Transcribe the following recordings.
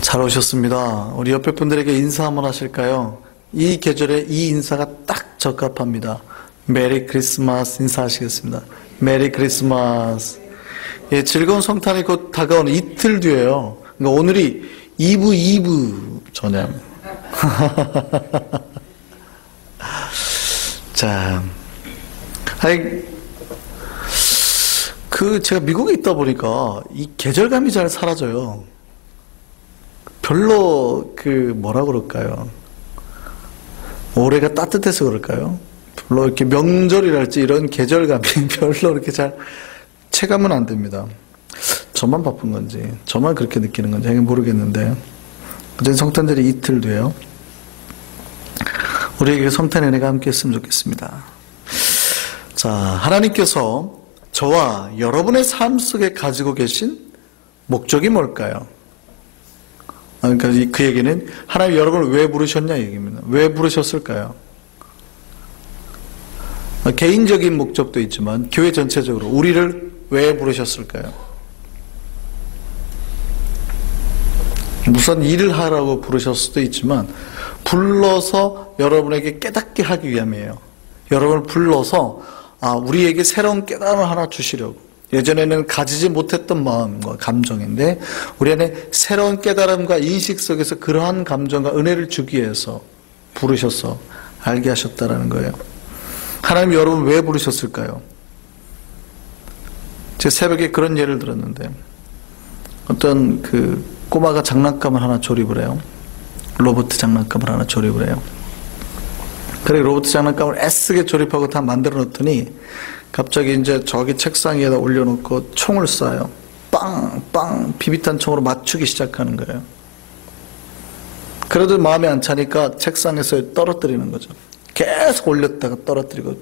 잘 오셨습니다. 우리 옆에 분들에게 인사 한번 하실까요? 이 계절에 이 인사가 딱 적합합니다. 메리 크리스마스 인사하시겠습니다. 메리 크리스마스. 예, 즐거운 성탄이 곧 다가오는 이틀 뒤에요. 그러니까 오늘이 이브 저녁. 자, 제가 미국에 있다 보니까 이 계절감이 잘 사라져요. 별로 뭐라 그럴까요? 올해가 따뜻해서 그럴까요? 별로 이렇게 명절이랄지 이런 계절감이 별로 이렇게 잘 체감은 안 됩니다. 저만 바쁜 건지, 저만 그렇게 느끼는 건지 모르겠는데, 어쨌든 성탄절이 이틀 뒤에요. 우리에게 성탄의 은혜가 함께 했으면 좋겠습니다. 자, 하나님께서 저와 여러분의 삶 속에 가지고 계신 목적이 뭘까요? 그러니까 그 얘기는 하나님 여러분을 왜 부르셨냐 얘기입니다. 왜 부르셨을까요? 개인적인 목적도 있지만 교회 전체적으로 우리를 왜 부르셨을까요? 무슨 일을 하라고 부르셨을 수도 있지만 불러서 여러분에게 깨닫게 하기 위함이에요. 여러분을 불러서 우리에게 새로운 깨달음을 하나 주시려고. 예전에는 가지지 못했던 마음과 감정인데 우리 안에 새로운 깨달음과 인식 속에서 그러한 감정과 은혜를 주기 위해서 부르셔서 알게 하셨다라는 거예요. 하나님 여러분 왜 부르셨을까요? 제가 새벽에 그런 예를 들었는데 어떤 꼬마가 장난감을 하나 조립을 해요. 로봇 장난감을 하나 조립을 해요. 그래 로봇 장난감을 애쓰게 조립하고 다 만들어 놓더니 갑자기 이제 저기 책상 위에다 올려놓고 총을 쏴요. 빵 비비탄 총으로 맞추기 시작하는 거예요. 그래도 마음에 안 차니까 책상에서 떨어뜨리는 거죠. 계속 올렸다가 떨어뜨리고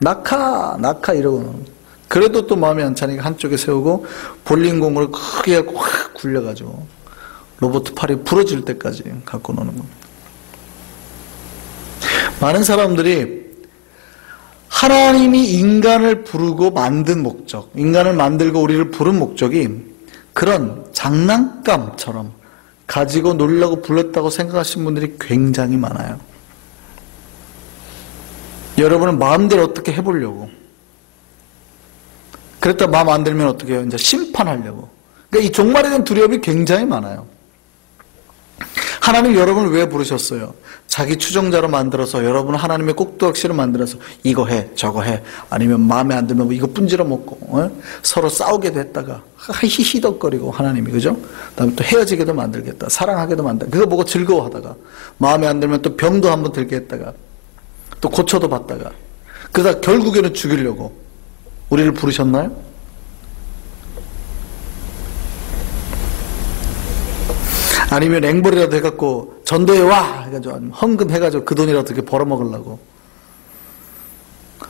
낙하 이러고 그래도 또 마음에 안 차니까 한쪽에 세우고 볼링공을 크게 확 굴려가지고 로봇 팔이 부러질 때까지 갖고 노는 겁니다. 많은 사람들이 하나님이 인간을 부르고 만든 목적, 인간을 만들고 우리를 부른 목적이 그런 장난감처럼 가지고 놀려고 불렀다고 생각하시는 분들이 굉장히 많아요. 여러분은 마음대로 어떻게 해보려고. 그랬다 마음 안 들면 어떻게 해요? 이제 심판하려고. 그러니까 이 종말에 대한 두려움이 굉장히 많아요. 하나님 여러분을 왜 부르셨어요? 자기 추종자로 만들어서 여러분은 하나님의 꼭두각시로 만들어서 이거 해 저거 해 아니면 마음에 안 들면 이거 분지러 먹고 서로 싸우게도 했다가 히히덕거리고 하나님이 그죠? 그다음에 또 헤어지게도 만들겠다 사랑하게도 만들다 그거 보고 즐거워하다가 마음에 안 들면 또 병도 한번 들게 했다가 또 고쳐도 받다가 그러다 결국에는 죽이려고 우리를 부르셨나요? 아니면 앵벌이라도 해갖고 전도에 와! 해가지고 헌금 해가지고 그 돈이라도 이렇게 벌어먹으려고.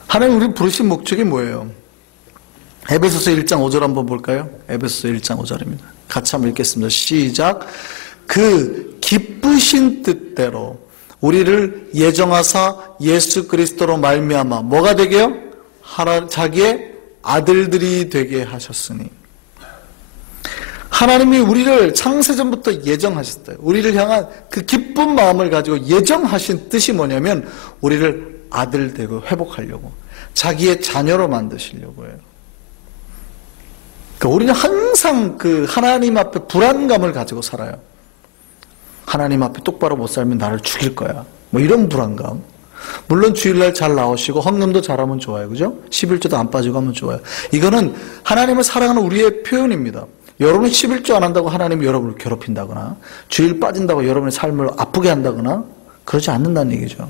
하나님 우리 부르신 목적이 뭐예요? 에베소서 1장 5절 한번 볼까요? 에베소서 1장 5절입니다. 같이 한번 읽겠습니다. 시작. 그 기쁘신 뜻대로 우리를 예정하사 예수 그리스도로 말미암아 뭐가 되게요? 자기의 아들들이 되게 하셨으니. 하나님이 우리를 창세전부터 예정하셨어요. 우리를 향한 그 기쁜 마음을 가지고 예정하신 뜻이 뭐냐면 우리를 아들 되고 회복하려고 자기의 자녀로 만드시려고 해요. 그러니까 우리는 항상 하나님 앞에 불안감을 가지고 살아요. 하나님 앞에 똑바로 못 살면 나를 죽일 거야. 뭐 이런 불안감. 물론 주일날 잘 나오시고 헌금도 잘하면 좋아요. 그죠? 11조도 안 빠지고 하면 좋아요. 이거는 하나님을 사랑하는 우리의 표현입니다. 여러분이 11조 안 한다고 하나님이 여러분을 괴롭힌다거나 주일 빠진다고 여러분의 삶을 아프게 한다거나 그러지 않는다는 얘기죠.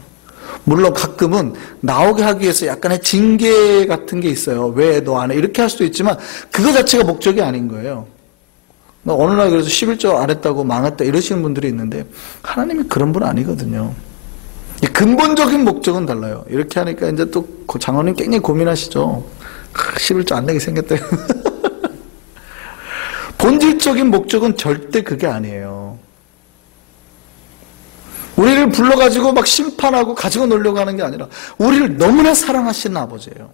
물론 가끔은 나오게 하기 위해서 약간의 징계 같은 게 있어요. 왜 너 안 해? 이렇게 할 수도 있지만 그거 자체가 목적이 아닌 거예요. 어느 날 그래서 11조 안 했다고 망했다 이러시는 분들이 있는데 하나님이 그런 분 아니거든요. 근본적인 목적은 달라요. 이렇게 하니까 이제 또 장로님 굉장히 고민하시죠. 11조 안 내게 생겼다. 본질적인 목적은 절대 그게 아니에요. 우리를 불러가지고 막 심판하고 가지고 놀려고 하는 게 아니라 우리를 너무나 사랑하시는 아버지예요.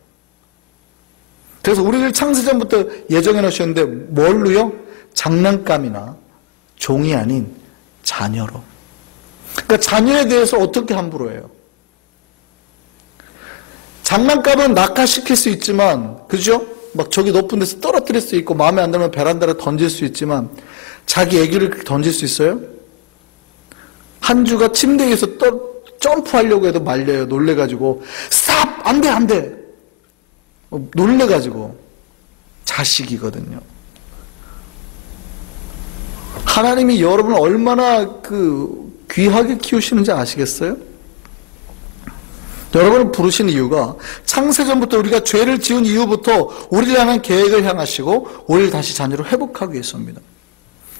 그래서 우리를 창세전부터 예정해 놓으셨는데 뭘로요? 장난감이나 종이 아닌 자녀로. 그러니까 자녀에 대해서 어떻게 함부로 해요? 장난감은 낙하시킬 수 있지만, 그죠? 막 저기 높은 데서 떨어뜨릴 수 있고, 마음에 안 들면 베란다로 던질 수 있지만, 자기 애기를 던질 수 있어요? 한주가 침대 위에서 점프하려고 해도 말려요. 놀래가지고. 쌉! 안 돼, 안 돼! 놀래가지고. 자식이거든요. 하나님이 여러분을 얼마나 귀하게 키우시는지 아시겠어요? 여러분을 부르신 이유가 창세전부터 우리가 죄를 지은 이후부터 우리를 향한 계획을 향하시고 우리를 다시 자녀로 회복하기 위해서입니다.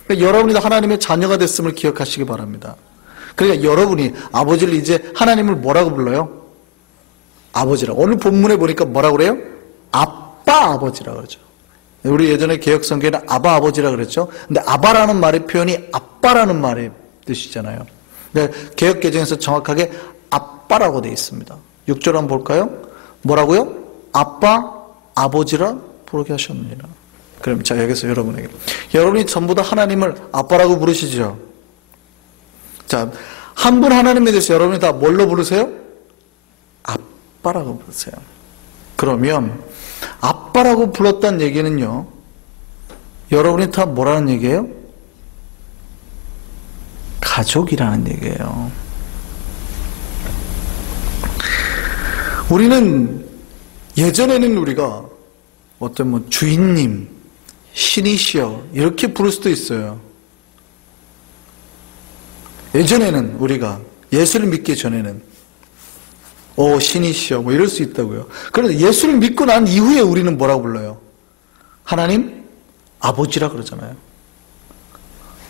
그러니까 여러분이 하나님의 자녀가 됐음을 기억하시기 바랍니다. 그러니까 여러분이 아버지를 이제 하나님을 뭐라고 불러요? 아버지라고. 오늘 본문에 보니까 뭐라고 그래요? 아빠 아버지라고 그러죠. 우리 예전에 개혁성경에는 아바 아버지라고 그랬죠. 근데 아바라는 말의 표현이 아빠라는 말의 뜻이잖아요. 근데 개혁개정에서 정확하게 아빠라고 되어 있습니다. 6절 한번 볼까요? 뭐라고요? 아빠 아버지라 부르게 하셨느니라. 그럼 자 여기서 여러분이 전부 다 하나님을 아빠라고 부르시죠. 자, 한 분 하나님에 대해서 여러분이 다 뭘로 부르세요? 아빠라고 부르세요. 그러면 아빠라고 불렀다는 얘기는요, 여러분이 다 뭐라는 얘기예요? 가족이라는 얘기예요. 우리는 예전에는 우리가 어떤 주인님, 신이시여 이렇게 부를 수도 있어요. 예전에는 우리가 예수를 믿기 전에는 신이시여 이럴 수 있다고요. 그런데 예수를 믿고 난 이후에 우리는 뭐라고 불러요? 하나님 아버지라 그러잖아요.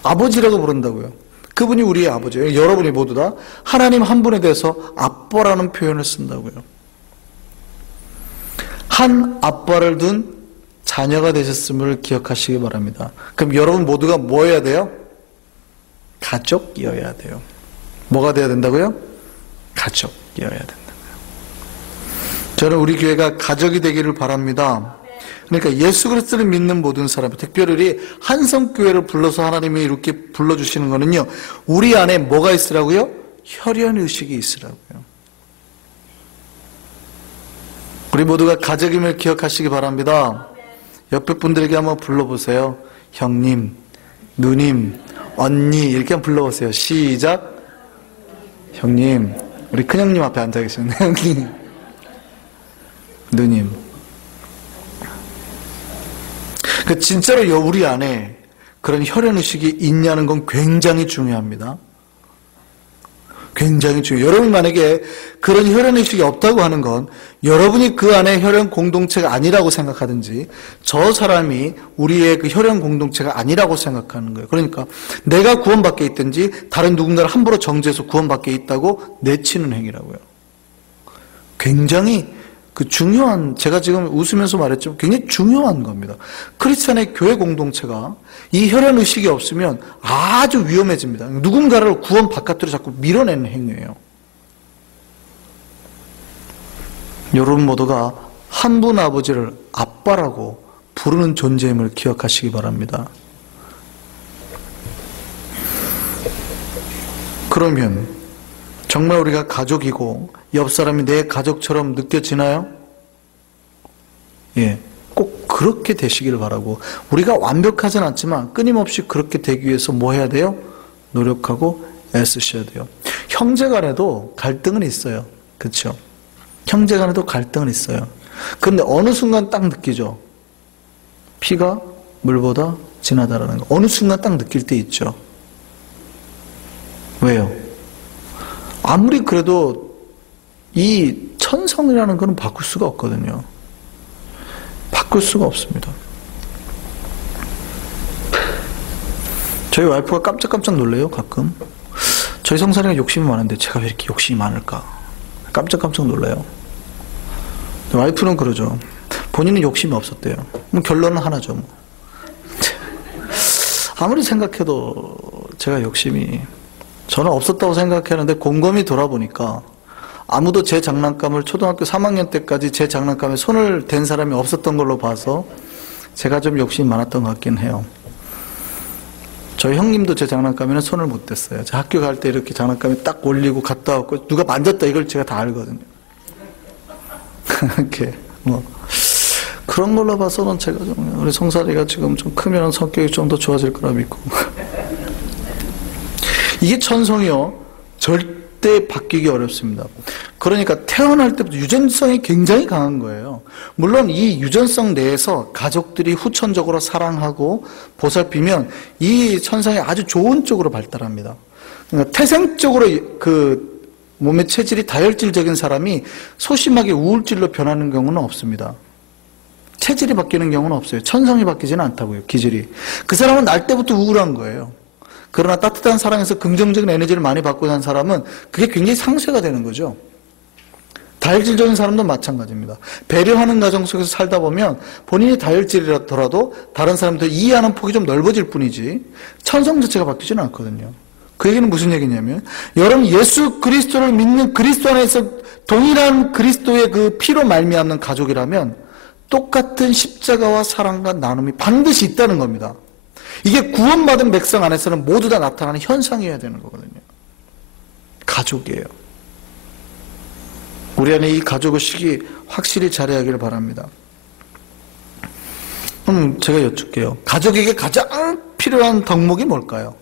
아버지라고 부른다고요. 그분이 우리의 아버지예요. 여러분이 모두 다 하나님 한 분에 대해서 아빠라는 표현을 쓴다고요. 한 아빠를 둔 자녀가 되셨음을 기억하시기 바랍니다. 그럼 여러분 모두가 뭐여야 돼요? 가족이어야 돼요. 뭐가 돼야 된다고요? 가족이어야 된다고요. 저는 우리 교회가 가족이 되기를 바랍니다. 그러니까 예수 그리스도를 믿는 모든 사람, 특별히 한성교회를 불러서 하나님이 이렇게 불러주시는 거는요, 우리 안에 뭐가 있으라고요? 혈연의식이 있으라고요. 우리 모두가 가족임을 기억하시기 바랍니다. 옆에 분들에게 한번 불러보세요. 형님, 누님, 언니 이렇게 한번 불러보세요. 시작. 형님, 우리 큰형님 앞에 앉아 계시는데 형님, 누님. 그 진짜로 우리 안에 그런 혈연의식이 있냐는 건 굉장히 중요합니다. 굉장히 중요해요. 여러분 만약에 그런 혈연의식이 없다고 하는 건 여러분이 그 안에 혈연 공동체가 아니라고 생각하든지 저 사람이 우리의 그 혈연 공동체가 아니라고 생각하는 거예요. 그러니까 내가 구원받게 있든지 다른 누군가를 함부로 정죄해서 구원받게 있다고 내치는 행위라고요. 굉장히 중요한, 제가 지금 웃으면서 말했지만 굉장히 중요한 겁니다. 크리스찬의 교회 공동체가 이 혈연의식이 없으면 아주 위험해집니다. 누군가를 구원 바깥으로 자꾸 밀어내는 행위예요. 여러분 모두가 한 분 아버지를 아빠라고 부르는 존재임을 기억하시기 바랍니다. 그러면 정말 우리가 가족이고 옆 사람이 내 가족처럼 느껴지나요? 예, 꼭 그렇게 되시기를 바라고, 우리가 완벽하진 않지만 끊임없이 그렇게 되기 위해서 뭐 해야 돼요? 노력하고 애쓰셔야 돼요. 형제간에도 갈등은 있어요. 그렇죠? 형제간에도 갈등은 있어요. 그런데 어느 순간 딱 느끼죠. 피가 물보다 진하다라는 거. 어느 순간 딱 느낄 때 있죠. 왜요? 아무리 그래도 이 천성이라는 거는 바꿀 수가 없거든요. 바꿀 수가 없습니다. 저희 와이프가 깜짝깜짝 놀래요, 가끔. 저희 성산이가 욕심이 많은데 제가 왜 이렇게 욕심이 많을까? 깜짝깜짝 놀라요. 와이프는 그러죠. 본인은 욕심이 없었대요. 그럼 결론은 하나죠. 뭐. 아무리 생각해도 제가 욕심이, 저는 없었다고 생각했는데 곰곰이 돌아보니까 아무도 제 장난감을 초등학교 3학년 때까지 제 장난감에 손을 댄 사람이 없었던 걸로 봐서 제가 좀 욕심이 많았던 것 같긴 해요. 저희 형님도 제 장난감에는 손을 못 댔어요. 저 학교 갈 때 이렇게 장난감에 딱 올리고 갔다 왔고 누가 만졌다 이걸 제가 다 알거든요. 이렇게 뭐 그런 걸로 봐서는 제가 좀 우리 송사리가 지금 좀 크면 성격이 좀 더 좋아질 거라 믿고 이게 천성이요 절대 바뀌기 어렵습니다. 그러니까 태어날 때부터 유전성이 굉장히 강한 거예요. 물론 이 유전성 내에서 가족들이 후천적으로 사랑하고 보살피면 이 천성이 아주 좋은 쪽으로 발달합니다. 그러니까 태생적으로 그 몸의 체질이 다혈질적인 사람이 소심하게 우울질로 변하는 경우는 없습니다. 체질이 바뀌는 경우는 없어요. 천성이 바뀌지는 않다고요. 기질이. 그 사람은 날 때부터 우울한 거예요. 그러나 따뜻한 사랑에서 긍정적인 에너지를 많이 받고 산 사람은 그게 굉장히 상쇄가 되는 거죠. 다혈질적인 사람도 마찬가지입니다. 배려하는 가정 속에서 살다 보면 본인이 다혈질이라더라도 다른 사람들 이해하는 폭이 좀 넓어질 뿐이지 천성 자체가 바뀌지는 않거든요. 그 얘기는 무슨 얘기냐면 여러분 예수 그리스도를 믿는 그리스도 안에서 동일한 그리스도의 그 피로 말미암는 가족이라면 똑같은 십자가와 사랑과 나눔이 반드시 있다는 겁니다. 이게 구원받은 백성 안에서는 모두 다 나타나는 현상이어야 되는 거거든요. 가족이에요. 우리 안에 이 가족의식이 확실히 자리하기를 바랍니다. 그럼 제가 여쭙게요. 가족에게 가장 필요한 덕목이 뭘까요?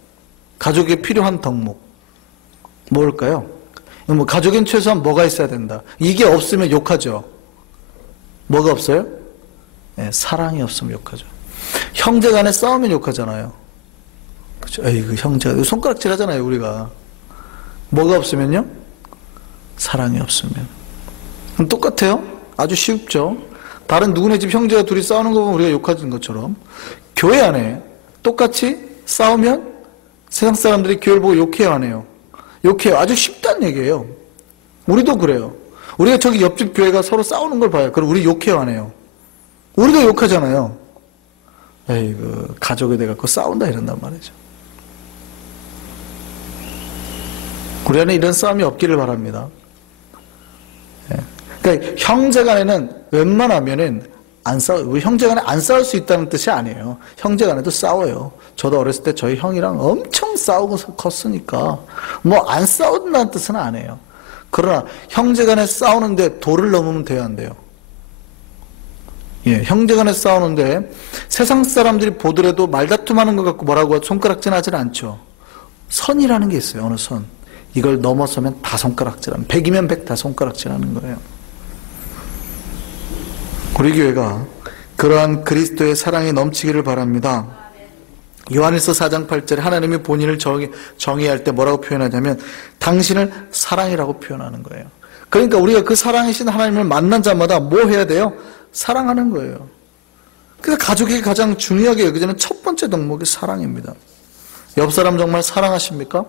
가족에게 필요한 덕목 뭘까요? 뭐 가족엔 최소한 뭐가 있어야 된다. 이게 없으면 욕하죠. 뭐가 없어요? 네, 사랑이 없으면 욕하죠. 형제 간에 싸우면 욕하잖아요. 그렇죠? 에이, 형제가 손가락질 하잖아요, 우리가. 뭐가 없으면요? 사랑이 없으면. 그럼 똑같아요. 아주 쉽죠. 다른 누구네 집 형제가 둘이 싸우는 거 보면 우리가 욕하는 것처럼 교회 안에 똑같이 싸우면 세상 사람들이 교회를 보고 욕해요, 안 해요? 욕해요. 아주 쉽다는 얘기예요. 우리도 그래요. 우리가 저기 옆집 교회가 서로 싸우는 걸 봐요. 그럼 우리 욕해요, 안 해요? 우리도 욕하잖아요. 에이, 그 가족에 대해 갖고 싸운다 이런단 말이죠. 우리 안에 이런 싸움이 없기를 바랍니다. 예. 그러니까 형제간에는 웬만하면은 안 우리 형제간에 안 싸울 수 있다는 뜻이 아니에요. 형제간에도 싸워요. 저도 어렸을 때 저희 형이랑 엄청 싸우고 컸으니까 뭐 안 싸운다는 뜻은 아니에요. 그러나 형제간에 싸우는데 도를 넘으면 돼야 안 돼요. 예, 형제간에 싸우는데 세상 사람들이 보더라도 말다툼하는 것 같고 뭐라고 손가락질 하지는 않죠. 선이라는 게 있어요. 어느 선. 이걸 넘어서면 다 손가락질하는 100이면 100 다 손가락질하는 거예요. 우리 교회가 그러한 그리스도의 사랑이 넘치기를 바랍니다. 요한일서 4장 8절에 하나님이 본인을 정의할 때 뭐라고 표현하냐면 당신을 사랑이라고 표현하는 거예요. 그러니까 우리가 그 사랑이신 하나님을 만난 자마다 뭐 해야 돼요? 사랑하는 거예요. 그래서 가족에게 가장 중요하게 여겨지는 첫 번째 덕목이 사랑입니다. 옆 사람 정말 사랑하십니까?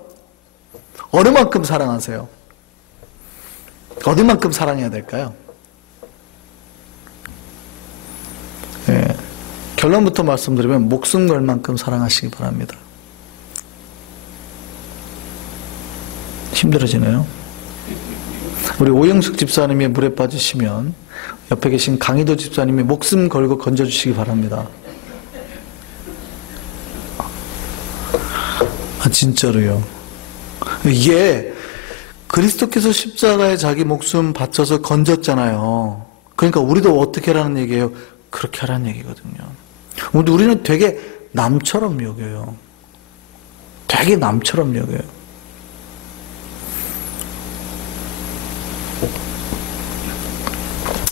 어느 만큼 사랑하세요? 어디만큼 사랑해야 될까요? 예, 결론부터 말씀드리면 목숨 걸 만큼 사랑하시기 바랍니다. 힘들어지네요. 우리 오영숙 집사님이 물에 빠지시면 옆에 계신 강희도 집사님이 목숨 걸고 건져주시기 바랍니다. 아, 진짜로요. 이게 그리스도께서 십자가에 자기 목숨 바쳐서 건졌잖아요. 그러니까 우리도 어떻게 하라는 얘기예요? 그렇게 하라는 얘기거든요. 우리는 되게 남처럼 여겨요. 되게 남처럼 여겨요.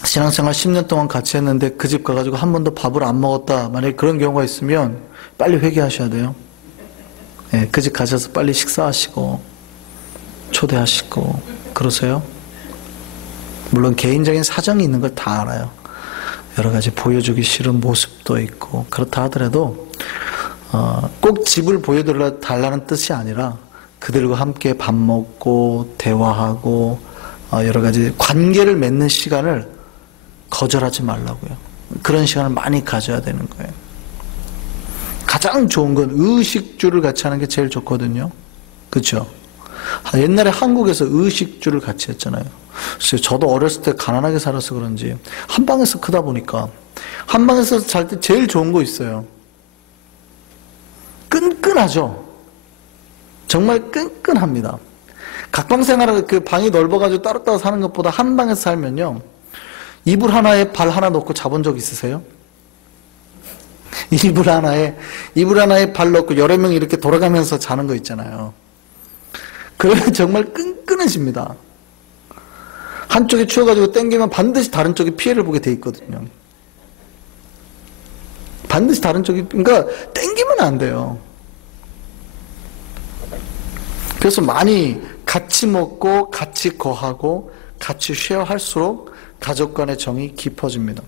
신앙생활 10년 동안 같이 했는데 그 집 가가지고 한 번도 밥을 안 먹었다. 만약에 그런 경우가 있으면 빨리 회개하셔야 돼요. 네, 그 집 가셔서 빨리 식사하시고 초대하시고 그러세요. 물론 개인적인 사정이 있는 걸 다 알아요. 여러 가지 보여주기 싫은 모습도 있고 그렇다 하더라도 꼭 집을 보여달라는 뜻이 아니라 그들과 함께 밥 먹고 대화하고 여러 가지 관계를 맺는 시간을 거절하지 말라고요. 그런 시간을 많이 가져야 되는 거예요. 가장 좋은 건 의식주를 같이 하는 게 제일 좋거든요. 그렇죠? 옛날에 한국에서 의식주를 같이 했잖아요. 그래서 저도 어렸을 때 가난하게 살아서 그런지 한 방에서 크다 보니까 한 방에서 잘 때 제일 좋은 거 있어요. 끈끈하죠. 정말 끈끈합니다. 각방 생활을 그 방이 넓어가지고 따로따로 사는 것보다 한 방에서 살면요. 이불 하나에 발 하나 놓고 자본 적 있으세요? 이불 하나에 발 넣고 여러 명 이렇게 돌아가면서 자는 거 있잖아요. 그러면 정말 끈끈해집니다. 한쪽이 추워가지고 땡기면 반드시 다른 쪽이 피해를 보게 돼 있거든요. 반드시 다른 쪽이, 그러니까 땡기면 안 돼요. 그래서 많이 같이 먹고 같이 거하고 같이 쉐어할수록 가족 간의 정이 깊어집니다.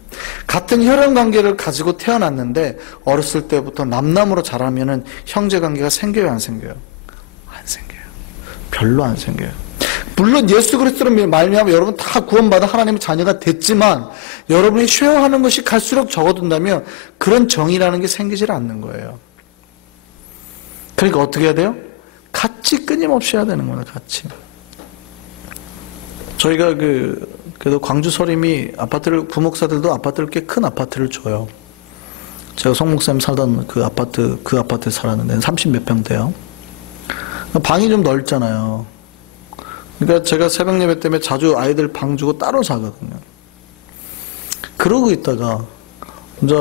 같은 혈연 관계를 가지고 태어났는데 어렸을 때부터 남남으로 자라면은 형제 관계가 생겨요, 안 생겨요? 안 생겨요. 별로 안 생겨요. 물론 예수 그리스도로 말미암아 여러분 다 구원받아 하나님의 자녀가 됐지만 여러분이 쉐어하는 것이 갈수록 적어든다면 그런 정이라는 게 생기질 않는 거예요. 그러니까 어떻게 해야 돼요? 같이 끊임없이 해야 되는 거예요. 같이. 저희가 그래도 광주 서림이 아파트를, 부목사들도 아파트를 꽤 큰 아파트를 줘요. 제가 송 목사님 살던 그 아파트에 살았는데 30몇 평대요. 방이 좀 넓잖아요. 그러니까 제가 새벽 예배 때문에 자주 아이들 방 주고 따로 자거든요. 그러고 있다가 이제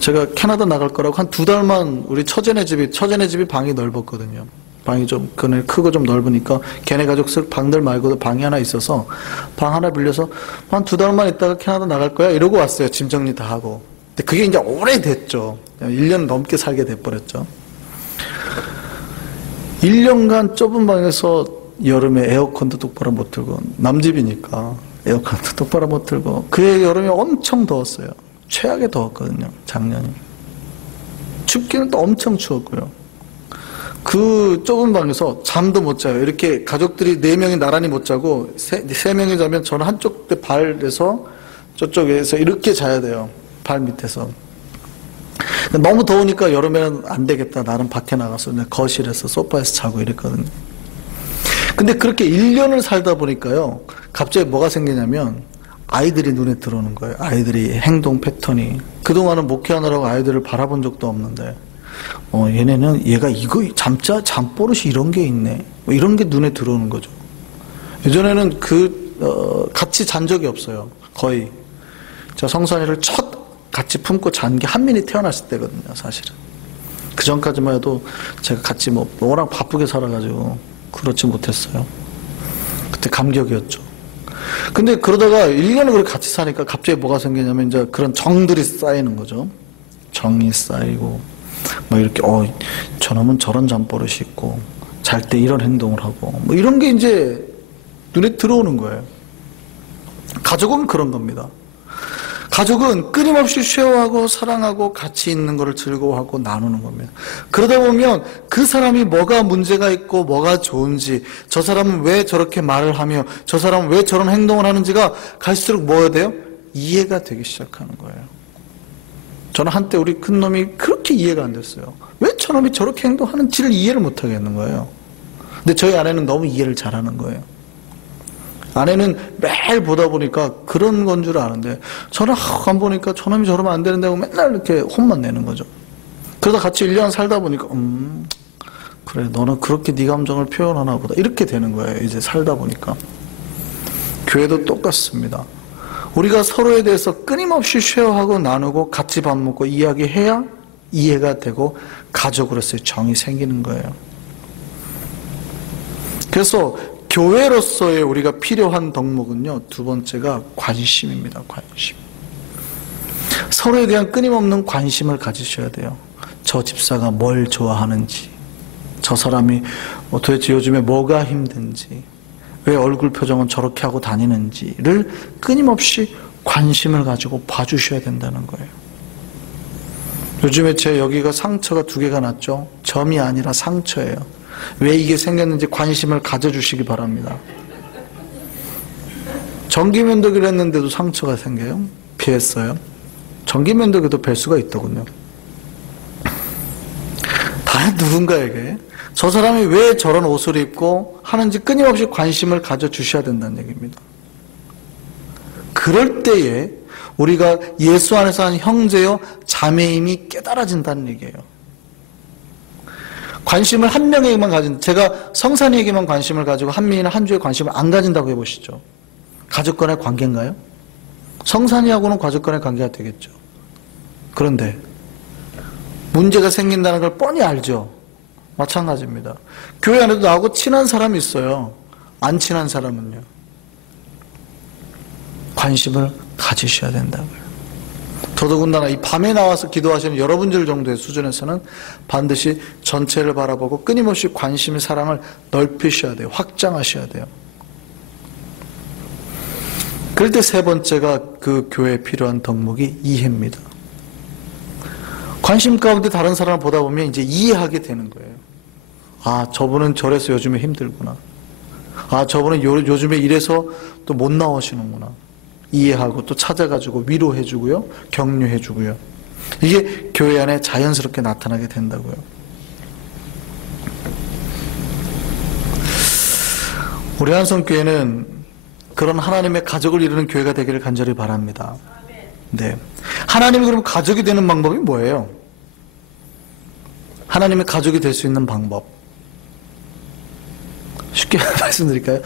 제가 캐나다 나갈 거라고 한 2달만 우리 처제네 집이 방이 넓었거든요. 방이 좀 크고 좀 넓으니까 걔네 가족 쓸 방들 말고도 방이 하나 있어서 방 하나 빌려서 한 2달만 있다가 캐나다 나갈 거야 이러고 왔어요. 짐 정리 다 하고. 근데 그게 이제 오래됐죠. 1년 넘게 살게 돼버렸죠. 1년간 좁은 방에서 여름에 에어컨도 똑바로 못 틀고, 남집이니까 에어컨도 똑바로 못 틀고, 그해 여름에 엄청 더웠어요. 최악에 더웠거든요, 작년이. 춥기는 또 엄청 추웠고요. 그 좁은 방에서 잠도 못 자요. 이렇게 가족들이 4명이 나란히 못 자고 3명이 자면 저는 한쪽 발에서 저쪽에서 이렇게 자야 돼요. 발 밑에서. 너무 더우니까 여름에는 안 되겠다. 나는 밖에 나가서 거실에서 소파에서 자고 이랬거든요. 근데 그렇게 1년을 살다 보니까요. 갑자기 뭐가 생기냐면 아이들이 눈에 들어오는 거예요. 아이들이 행동 패턴이. 그동안은 목회하느라고 아이들을 바라본 적도 없는데 얘가 이거 잠버릇이 이런 게 있네. 뭐 이런 게 눈에 들어오는 거죠. 예전에는 같이 잔 적이 없어요. 거의. 제가 성산이를 같이 품고 잔 게 한민이 태어났을 때거든요, 사실은. 그 전까지만 해도 제가 같이 워낙 바쁘게 살아가지고 그렇지 못했어요. 그때 감격이었죠. 근데 그러다가 1년을 그렇게 같이 사니까 갑자기 뭐가 생기냐면 이제 그런 정들이 쌓이는 거죠. 정이 쌓이고, 이렇게, 저놈은 저런 잠버릇이 있고, 잘 때 이런 행동을 하고, 이런 게 이제 눈에 들어오는 거예요. 가족은 그런 겁니다. 가족은 끊임없이 쉐어하고 사랑하고 같이 있는 것을 즐거워하고 나누는 겁니다. 그러다 보면 그 사람이 뭐가 문제가 있고 뭐가 좋은지, 저 사람은 왜 저렇게 말을 하며 저 사람은 왜 저런 행동을 하는지가 갈수록 뭐가 돼요? 이해가 되기 시작하는 거예요. 저는 한때 우리 큰놈이 그렇게 이해가 안 됐어요. 왜 저놈이 저렇게 행동하는지를 이해를 못 하겠는 거예요. 근데 저희 아내는 너무 이해를 잘하는 거예요. 아내는 매일 보다 보니까 그런 건 줄 아는데 저는 안 보니까 저놈이 저러면 안 되는데 하고 맨날 이렇게 혼만 내는 거죠. 그러다 같이 1년 살다 보니까 그래 너는 그렇게 네 감정을 표현하나 보다 이렇게 되는 거예요. 이제 살다 보니까. 교회도 똑같습니다. 우리가 서로에 대해서 끊임없이 쉐어하고 나누고 같이 밥 먹고 이야기해야 이해가 되고 가족으로서의 정이 생기는 거예요. 그래서 교회로서의 우리가 필요한 덕목은요, 2번째가 관심입니다. 관심. 서로에 대한 끊임없는 관심을 가지셔야 돼요. 저 집사가 뭘 좋아하는지, 저 사람이 도대체 요즘에 뭐가 힘든지, 왜 얼굴 표정은 저렇게 하고 다니는지를 끊임없이 관심을 가지고 봐주셔야 된다는 거예요. 요즘에 제 여기가 상처가 2개가 났죠. 점이 아니라 상처예요. 왜 이게 생겼는지 관심을 가져주시기 바랍니다. 전기면도기를 했는데도 상처가 생겨요? 피했어요? 전기면도기도 뵐 수가 있더군요. 다른 누군가에게 저 사람이 왜 저런 옷을 입고 하는지 끊임없이 관심을 가져주셔야 된다는 얘기입니다. 그럴 때에 우리가 예수 안에서 한 형제요 자매임이 깨달아진다는 얘기예요. 관심을 한 명에게만 제가 성산이에게만 관심을 가지고 한민이나 한주에 관심을 안 가진다고 해보시죠. 가족 간의 관계인가요? 성산이하고는 가족 간의 관계가 되겠죠. 그런데 문제가 생긴다는 걸 뻔히 알죠. 마찬가지입니다. 교회 안에도 나하고 친한 사람이 있어요. 안 친한 사람은요. 관심을 가지셔야 된다고요. 더더군다나 이 밤에 나와서 기도하시는 여러분들 정도의 수준에서는 반드시 전체를 바라보고 끊임없이 관심, 사랑을 넓히셔야 돼요. 확장하셔야 돼요. 그럴 때 세 번째가 그 교회에 필요한 덕목이 이해입니다. 관심 가운데 다른 사람을 보다 보면 이제 이해하게 되는 거예요. 아, 저분은 저래서 요즘에 힘들구나. 아, 저분은 요즘에 이래서 또 못 나오시는구나. 이해하고 또 찾아가지고 위로해주고요. 격려해주고요. 이게 교회 안에 자연스럽게 나타나게 된다고요. 우리 한성교회는 그런 하나님의 가족을 이루는 교회가 되기를 간절히 바랍니다. 네. 하나님이 그럼 가족이 되는 방법이 뭐예요? 하나님의 가족이 될 수 있는 방법. 쉽게 말씀드릴까요?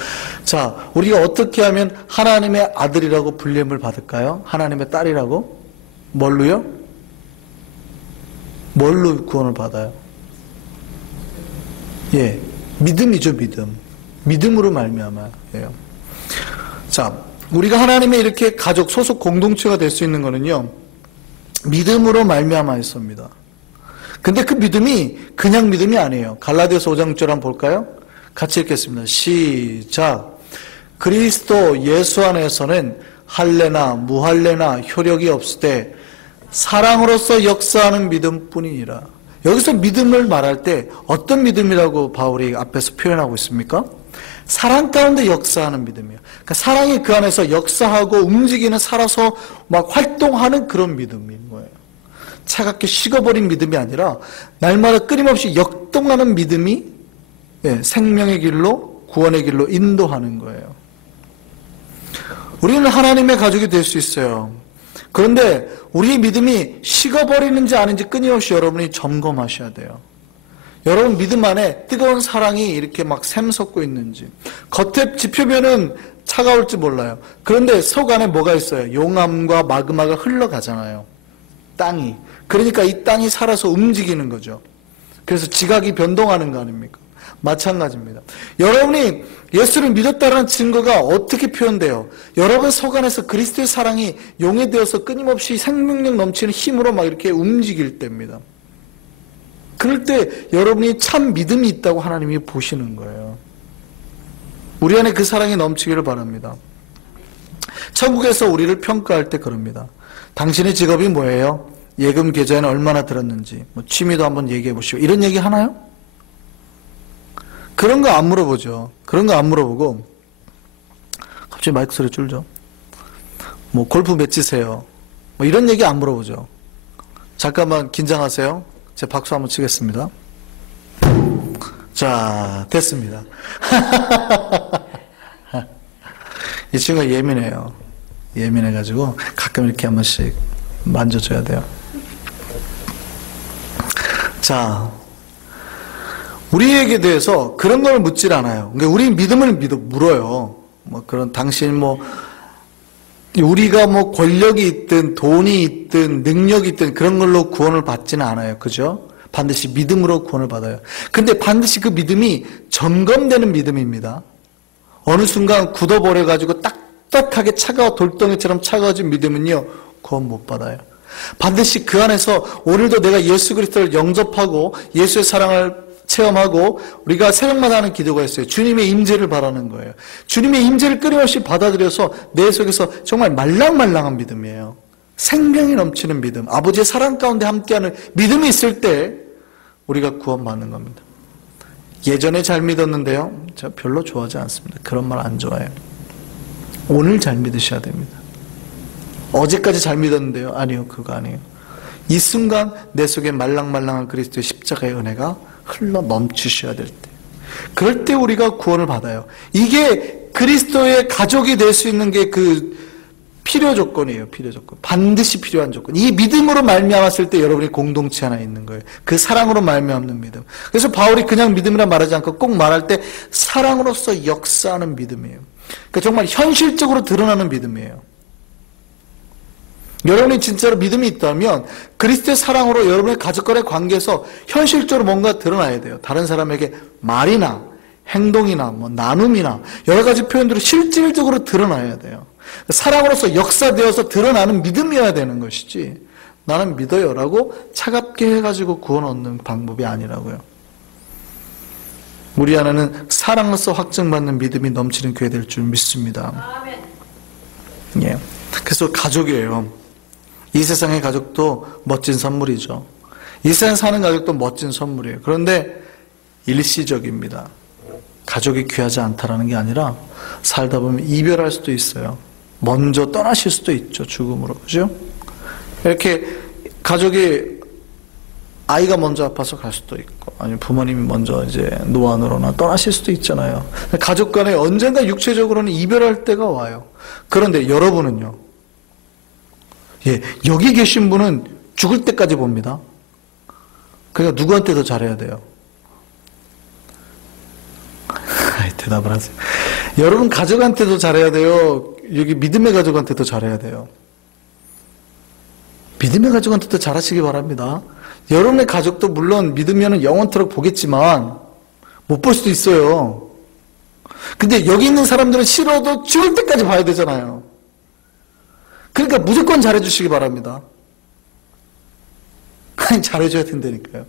자, 우리가 어떻게 하면 하나님의 아들이라고 불림을 받을까요? 하나님의 딸이라고? 뭘로요? 뭘로 구원을 받아요? 예, 믿음이죠, 믿음. 믿음으로 말미암아요. 자, 우리가 하나님의 이렇게 가족, 소속 공동체가 될 수 있는 거는요, 믿음으로 말미암아였습니다. 근데 그 믿음이 그냥 믿음이 아니에요. 갈라디아서 5장 6절 한번 볼까요? 같이 읽겠습니다. 시작. 그리스도 예수 안에서는 할례나 무할례나 효력이 없으되 사랑으로서 역사하는 믿음뿐이니라. 여기서 믿음을 말할 때 어떤 믿음이라고 바울이 앞에서 표현하고 있습니까? 사랑 가운데 역사하는 믿음이에요. 그러니까 사랑이 그 안에서 역사하고 움직이는, 살아서 막 활동하는 그런 믿음인 거예요. 차갑게 식어버린 믿음이 아니라 날마다 끊임없이 역동하는 믿음이 생명의 길로, 구원의 길로 인도하는 거예요. 우리는 하나님의 가족이 될 수 있어요. 그런데 우리의 믿음이 식어버리는지 아닌지 끊임없이 여러분이 점검하셔야 돼요. 여러분 믿음 안에 뜨거운 사랑이 이렇게 막 샘솟고 있는지. 겉에 지표면은 차가울지 몰라요. 그런데 속 안에 뭐가 있어요? 용암과 마그마가 흘러가잖아요. 땅이. 그러니까 이 땅이 살아서 움직이는 거죠. 그래서 지각이 변동하는 거 아닙니까? 마찬가지입니다. 여러분이 예수를 믿었다는 증거가 어떻게 표현돼요? 여러분 속 안에서 그리스도의 사랑이 용해되어서 끊임없이 생명력 넘치는 힘으로 막 이렇게 움직일 때입니다. 그럴 때 여러분이 참 믿음이 있다고 하나님이 보시는 거예요. 우리 안에 그 사랑이 넘치기를 바랍니다. 천국에서 우리를 평가할 때 그럽니다. 당신의 직업이 뭐예요? 예금 계좌에는 얼마나 들었는지, 취미도 한번 얘기해 보시고, 이런 얘기 하나요? 그런 거 안 물어보죠. 그런 거 안 물어보고, 갑자기 마이크 소리 줄죠. 골프 몇 치세요? 이런 얘기 안 물어보죠. 잠깐만 긴장하세요. 제가 박수 한번 치겠습니다. 자, 됐습니다. 이 친구가 예민해요. 예민해가지고 가끔 이렇게 한 번씩 만져줘야 돼요. 자, 우리에게 대해서 그런 걸 묻질 않아요. 그러니까 우리 믿음을 물어요. 그런 당신 우리가 권력이 있든 돈이 있든 능력이 있든 그런 걸로 구원을 받지는 않아요. 그죠? 반드시 믿음으로 구원을 받아요. 근데 반드시 그 믿음이 점검되는 믿음입니다. 어느 순간 굳어버려가지고 딱딱하게 돌덩이처럼 차가워진 믿음은요, 구원 못 받아요. 반드시 그 안에서 오늘도 내가 예수 그리스도를 영접하고 예수의 사랑을 체험하고 우리가 새벽마다 하는 기도가 있어요. 주님의 임재를 바라는 거예요. 주님의 임재를 끊임없이 받아들여서 내 속에서 정말 말랑말랑한 믿음이에요. 생명이 넘치는 믿음, 아버지의 사랑 가운데 함께하는 믿음이 있을 때 우리가 구원받는 겁니다. 예전에 잘 믿었는데요, 제가 별로 좋아하지 않습니다. 그런 말 안 좋아해요. 오늘 잘 믿으셔야 됩니다. 어제까지 잘 믿었는데요, 아니요, 그거 아니에요. 이 순간 내 속에 말랑말랑한 그리스도의 십자가의 은혜가 흘러 넘치셔야 될 때, 그럴 때 우리가 구원을 받아요. 이게 그리스도의 가족이 될 수 있는 게 그 필요 조건이에요. 필요 조건. 반드시 필요한 조건. 이 믿음으로 말미암았을 때 여러분이 공동체 하나 있는 거예요. 그 사랑으로 말미암는 믿음. 그래서 바울이 그냥 믿음이라 말하지 않고 꼭 말할 때 사랑으로서 역사하는 믿음이에요. 그러니까 정말 현실적으로 드러나는 믿음이에요. 여러분이 진짜로 믿음이 있다면 그리스도의 사랑으로 여러분의 가족 간의 관계에서 현실적으로 뭔가 드러나야 돼요. 다른 사람에게 말이나 행동이나 뭐 나눔이나 여러 가지 표현들로 실질적으로 드러나야 돼요. 사랑으로서 역사되어서 드러나는 믿음이어야 되는 것이지 나는 믿어요라고 차갑게 해가지고 구원 얻는 방법이 아니라고요. 우리 안에는 사랑으로서 확증받는 믿음이 넘치는 교회 될 줄 믿습니다. 예. 그래서 가족이에요. 이 세상의 가족도 멋진 선물이죠. 이 세상에 사는 가족도 멋진 선물이에요. 그런데 일시적입니다. 가족이 귀하지 않다라는 게 아니라 살다 보면 이별할 수도 있어요. 먼저 떠나실 수도 있죠. 죽음으로. 그죠? 이렇게 가족이 아이가 먼저 아파서 갈 수도 있고 아니면 부모님이 먼저 이제 노안으로나 떠나실 수도 있잖아요. 가족 간에 언젠가 육체적으로는 이별할 때가 와요. 그런데 여러분은요. 예, 여기 계신 분은 죽을 때까지 봅니다. 그러니까 누구한테 더 잘해야 돼요? 대답을 하세요. 여러분 가족한테도 잘해야 돼요? 여기 믿음의 가족한테도 잘해야 돼요? 믿음의 가족한테도 잘하시기 바랍니다. 여러분의 가족도 물론 믿으면 영원토록 보겠지만 못 볼 수도 있어요. 근데 여기 있는 사람들은 싫어도 죽을 때까지 봐야 되잖아요. 그러니까 무조건 잘해주시기 바랍니다. 잘해줘야 된다니까요.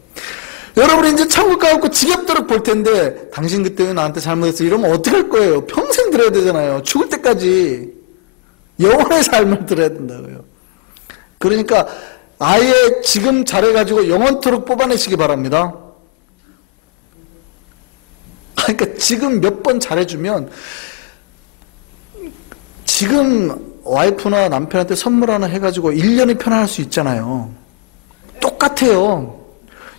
여러분이 이제 천국 가고 지겹도록 볼 텐데 당신 그때 왜 나한테 잘못했어 이러면 어떡할 거예요? 평생 들어야 되잖아요. 죽을 때까지 영원의 삶을 들어야 된다고요. 그러니까 아예 지금 잘해가지고 영원토록 뽑아내시기 바랍니다. 그러니까 지금 몇 번 잘해주면 지금 와이프나 남편한테 선물 하나 해가지고 1년이 편안할 수 있잖아요. 똑같아요.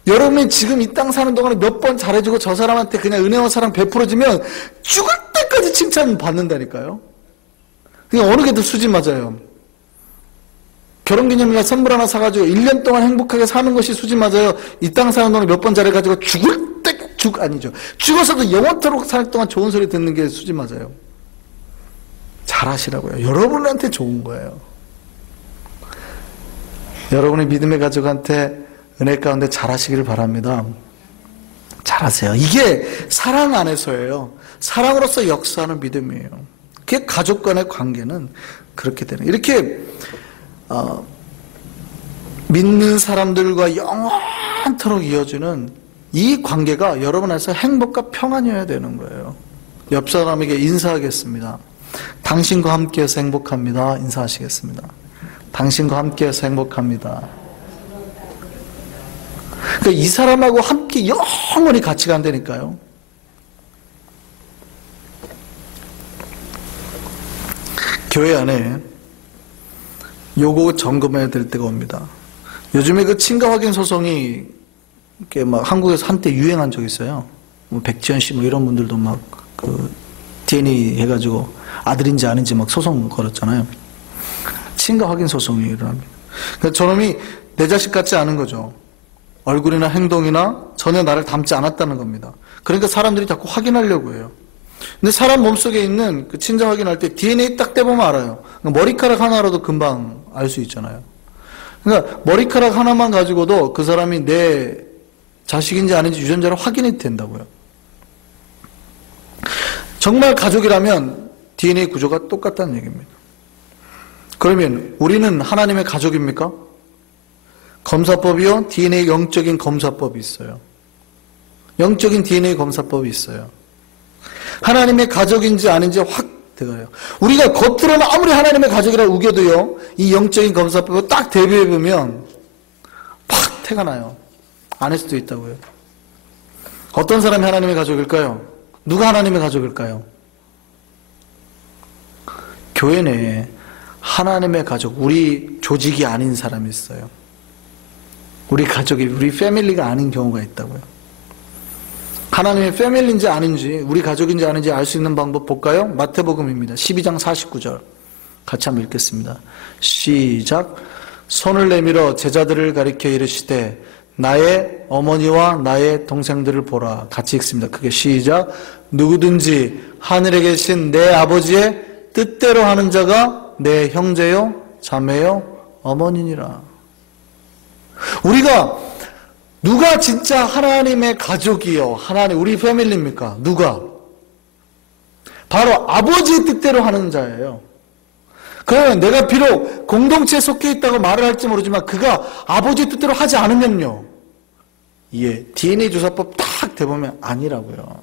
여러분이 지금 이 땅 사는 동안에 몇 번 잘해주고 저 사람한테 그냥 은혜와 사랑 베풀어주면 죽을 때까지 칭찬 받는다니까요. 그냥 어느 게 더 수지 맞아요. 결혼기념일날 선물 하나 사가지고 1년 동안 행복하게 사는 것이 수지 맞아요. 이 땅 사는 동안에 몇 번 잘해가지고 죽을 때 아니죠. 죽어서도 영원토록 살 동안 좋은 소리 듣는 게 수지 맞아요. 잘하시라고요. 여러분한테 좋은 거예요. 여러분의 믿음의 가족한테 은혜 가운데 잘하시기를 바랍니다. 잘하세요. 이게 사랑 안에서예요. 사랑으로서 역사하는 믿음이에요. 그게 가족 간의 관계는 그렇게 되는. 이렇게 믿는 사람들과 영원토록 이어지는 이 관계가 여러분 안에서 행복과 평안이어야 되는 거예요. 옆 사람에게 인사하겠습니다. 당신과 함께해서 행복합니다. 인사하시겠습니다. 당신과 함께해서 행복합니다. 그러니까 이 사람하고 함께 영원히 같이 간다니까요. 교회 안에 요거 점검해야 될 때가 옵니다. 요즘에 그 친가 확인 소송이 이렇게 막 한국에서 한때 유행한 적이 있어요. 뭐 백지연 씨 뭐 이런 분들도 막 그 DNA 해가지고 아들인지 아닌지 막 소송 걸었잖아요. 친가 확인 소송이 일어납니다. 그러니까 저놈이 내 자식 같지 않은 거죠. 얼굴이나 행동이나 전혀 나를 닮지 않았다는 겁니다. 그러니까 사람들이 자꾸 확인하려고 해요. 근데 사람 몸속에 있는 그 친자 확인할 때 DNA 딱 떼보면 알아요. 그러니까 머리카락 하나로도 금방 알 수 있잖아요. 그러니까 머리카락 하나만 가지고도 그 사람이 내 자식인지 아닌지 유전자를 확인이 된다고요. 정말 가족이라면 DNA 구조가 똑같다는 얘기입니다. 그러면 우리는 하나님의 가족입니까? 검사법이요? DNA 영적인 검사법이 있어요. 영적인 DNA 검사법이 있어요. 하나님의 가족인지 아닌지 확 들어가요. 우리가 겉으로는 아무리 하나님의 가족이라고 우겨도요, 이 영적인 검사법을 딱 대비해보면 팍 태가 나요. 아닐 수도 있다고요. 어떤 사람이 하나님의 가족일까요? 누가 하나님의 가족일까요? 교회 내에 하나님의 가족, 우리 조직이 아닌 사람이 있어요. 우리 가족이, 우리 패밀리가 아닌 경우가 있다고요. 하나님의 패밀리인지 아닌지, 우리 가족인지 아닌지 알 수 있는 방법 볼까요? 마태복음입니다. 12장 49절. 같이 한번 읽겠습니다. 시작. 손을 내밀어 제자들을 가리켜 이르시되 나의 어머니와 나의 동생들을 보라. 같이 읽습니다. 크게 시작. 누구든지 하늘에 계신 내 아버지의 뜻대로 하는 자가 내 형제요 자매요 어머니니라. 우리가 누가 진짜 하나님의 가족이요 하나님 우리 패밀리입니까? 누가? 바로 아버지의 뜻대로 하는 자예요. 그러면 내가 비록 공동체에 속해 있다고 말을 할지 모르지만 그가 아버지의 뜻대로 하지 않으면요, 예, DNA 조사법 딱 대보면 아니라고요.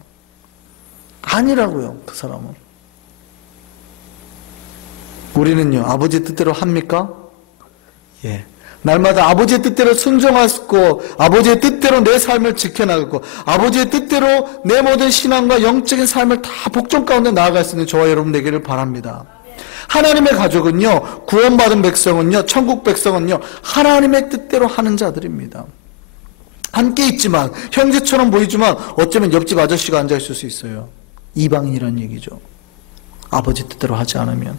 아니라고요. 그 사람은. 우리는요 아버지의 뜻대로 합니까? 예. 날마다 아버지의 뜻대로 순종하고 아버지의 뜻대로 내 삶을 지켜나가고 아버지의 뜻대로 내 모든 신앙과 영적인 삶을 다 복종 가운데 나아갈 수 있는 저와 여러분 되기를 바랍니다. 하나님의 가족은요, 구원받은 백성은요, 천국 백성은요, 하나님의 뜻대로 하는 자들입니다. 함께 있지만 형제처럼 보이지만 어쩌면 옆집 아저씨가 앉아있을 수 있어요. 이방인이라는 얘기죠. 아버지 뜻대로 하지 않으면.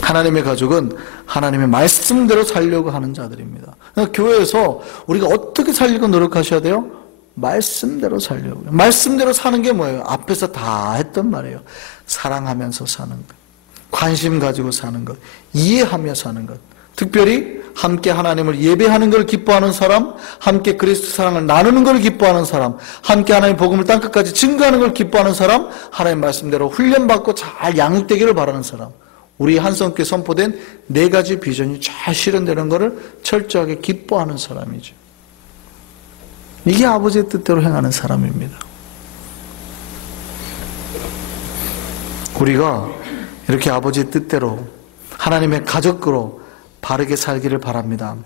하나님의 가족은 하나님의 말씀대로 살려고 하는 자들입니다. 그러니까 교회에서 우리가 어떻게 살려고 노력하셔야 돼요? 말씀대로 살려고. 말씀대로 사는 게 뭐예요? 앞에서 다 했던 말이에요. 사랑하면서 사는 것, 관심 가지고 사는 것, 이해하며 사는 것. 특별히 함께 하나님을 예배하는 걸 기뻐하는 사람, 함께 그리스도 사랑을 나누는 걸 기뻐하는 사람, 함께 하나님의 복음을 땅끝까지 증거하는 걸 기뻐하는 사람, 하나님 말씀대로 훈련받고 잘 양육되기를 바라는 사람. 우리 한성교회 선포된 4가지 비전이 잘 실현되는 것을 철저하게 기뻐하는 사람이죠. 이게 아버지의 뜻대로 행하는 사람입니다. 우리가 이렇게 아버지의 뜻대로 하나님의 가족으로 바르게 살기를 바랍니다.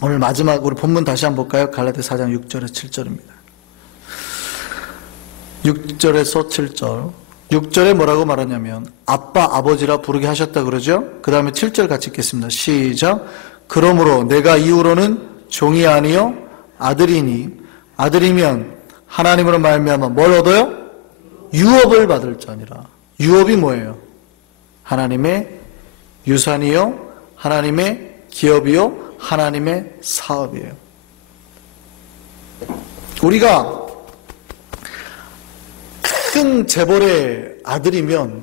오늘 마지막 우리 본문 다시 한번 볼까요? 갈라디아 4장 6절에서 7절입니다. 6절에서 7절. 6절에 뭐라고 말하냐면 아빠 아버지라 부르게 하셨다 그러죠. 그 다음에 7절 같이 읽겠습니다. 시작. 그러므로 내가 이후로는 종이 아니요 아들이니 아들이면 하나님으로 말미암아 뭘 얻어요? 유업을 받을 자니라. 유업이 뭐예요? 하나님의 유산이요 하나님의 기업이요 하나님의 사업이에요. 우리가 큰 재벌의 아들이면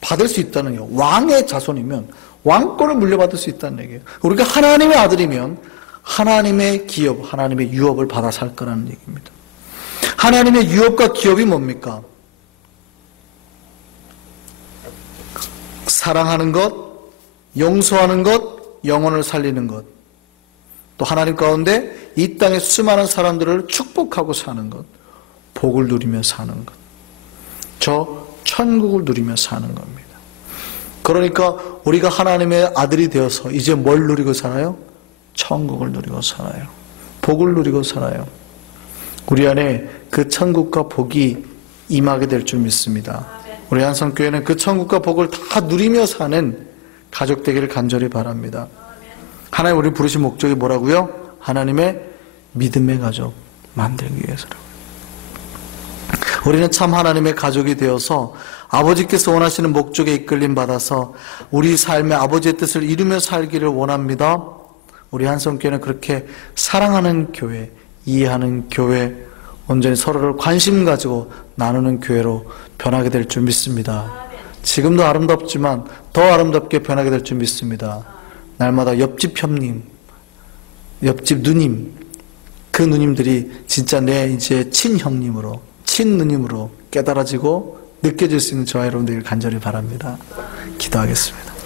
받을 수 있다는 얘기예요. 왕의 자손이면 왕권을 물려받을 수 있다는 얘기예요. 우리가 하나님의 아들이면 하나님의 기업, 하나님의 유업을 받아 살 거라는 얘기입니다. 하나님의 유업과 기업이 뭡니까? 사랑하는 것, 용서하는 것, 영혼을 살리는 것. 또 하나님 가운데 이 땅의 수많은 사람들을 축복하고 사는 것. 복을 누리며 사는 것. 저 천국을 누리며 사는 겁니다. 그러니까 우리가 하나님의 아들이 되어서 이제 뭘 누리고 살아요? 천국을 누리고 살아요. 복을 누리고 살아요. 우리 안에 그 천국과 복이 임하게 될 줄 믿습니다. 우리 한성교회는 그 천국과 복을 다 누리며 사는 가족 되기를 간절히 바랍니다. 하나님 우리 부르신 목적이 뭐라고요? 하나님의 믿음의 가족 만들기 위해서라고요. 우리는 참 하나님의 가족이 되어서 아버지께서 원하시는 목적에 이끌림 받아서 우리 삶의 아버지의 뜻을 이루며 살기를 원합니다. 우리 한성교회는 그렇게 사랑하는 교회, 이해하는 교회, 온전히 서로를 관심 가지고 나누는 교회로 변하게 될 줄 믿습니다. 지금도 아름답지만 더 아름답게 변하게 될 줄 믿습니다. 날마다 옆집 형님, 옆집 누님, 그 누님들이 진짜 내 이제 친형님으로, 친누님으로 깨달아지고 느껴질 수 있는 저와 여러분들 간절히 바랍니다. 기도하겠습니다.